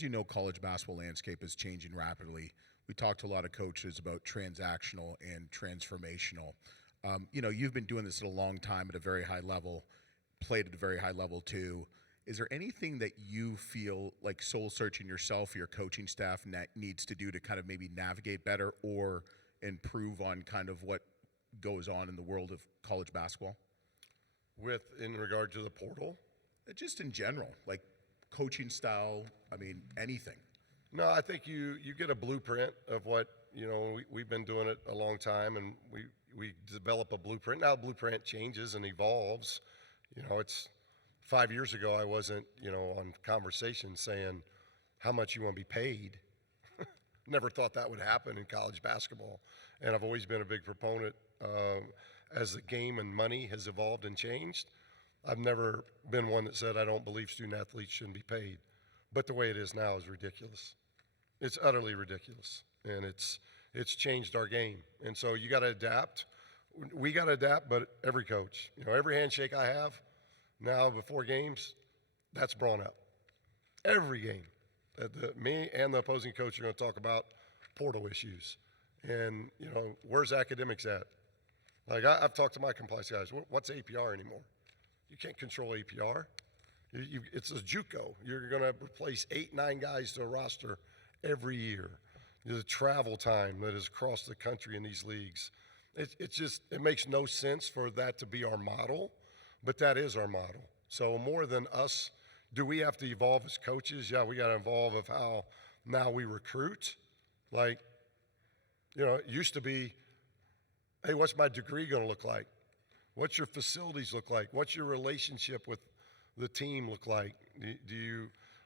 You know, college basketball landscape is changing rapidly. We talked to a lot of coaches about transactional and transformational. You know, you've been doing this at a long time at a very high level, played at a very high level too. Is there anything that you feel like soul searching yourself or your coaching staff needs to do to kind of maybe navigate better or improve on kind of what goes on in the world of college basketball? In regard to the portal? Just in general, like coaching style, I mean, anything. No, I think you get a blueprint of what, we've been doing it a long time, and we develop a blueprint. Now, blueprint changes and evolves. It's 5 years ago, I wasn't, on conversation saying how much you want to be paid. Never thought that would happen in college basketball. And I've always been a big proponent as the game and money has evolved and changed. I've never been one that said I don't believe student athletes shouldn't be paid. But the way it is now is ridiculous. It's utterly ridiculous. And it's changed our game. And so you got to adapt. We got to adapt, but every coach, every handshake I have now before games, that's brought up. Every game. Me and the opposing coach are going to talk about portal issues. And, where's academics at? Like, I've talked to my compliance guys. What's APR anymore? You can't control APR. It's a JUCO. You're going to replace 8, 9 guys to a roster every year. The travel time that is across the country in these leagues. It makes no sense for that to be our model, but that is our model. So more than us, do we have to evolve as coaches? Yeah, we got to evolve of how now we recruit. Like, it used to be, hey, what's my degree going to look like? What's your facilities look like? What's your relationship with the team look like?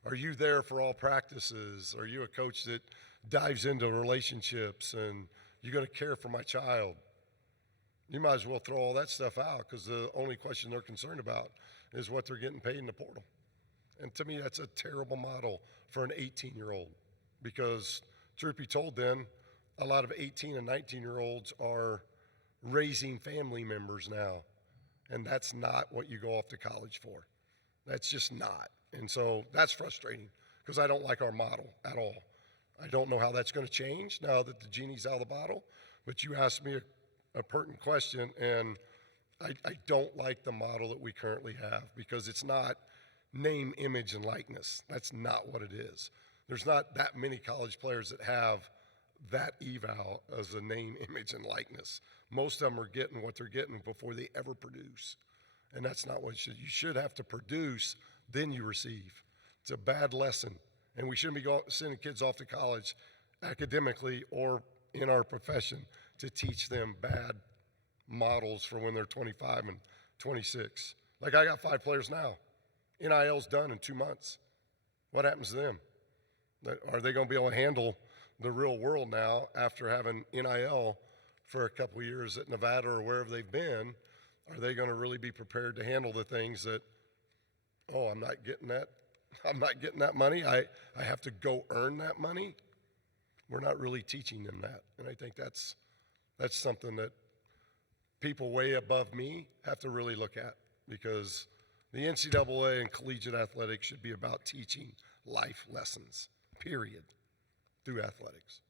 Are you there for all practices? Are you a coach that dives into relationships and you're going to care for my child? You might as well throw all that stuff out because the only question they're concerned about is what they're getting paid in the portal. And to me, that's a terrible model for an 18-year-old because, truth be told then, a lot of 18 and 19-year-olds are raising family members now, and that's not what you go off to college for. That's just not. And so that's frustrating because I don't like our model at all. I don't know how that's going to change now that the genie's out of the bottle, but you asked me a pertinent question, and I don't like the model that we currently have because it's not name, image, and likeness. That's not what it is. There's not that many college players that have that eval as a name, image, and likeness. Most of them are getting what they're getting before they ever produce. And that's not what you should have to produce, then you receive. It's a bad lesson. And we shouldn't be sending kids off to college academically or in our profession to teach them bad models for when they're 25 and 26. Like I got 5 players now. NIL's done in 2 months. What happens to them? Are they going to be able to handle the real world now after having NIL for a couple of years at Nevada or wherever they've been? Are they going to really be prepared to handle the things that, I'm not getting that. I'm not getting that money. I have to go earn that money. We're not really teaching them that. And I think that's something that people way above me have to really look at because the NCAA and collegiate athletics should be about teaching life lessons, period, through athletics.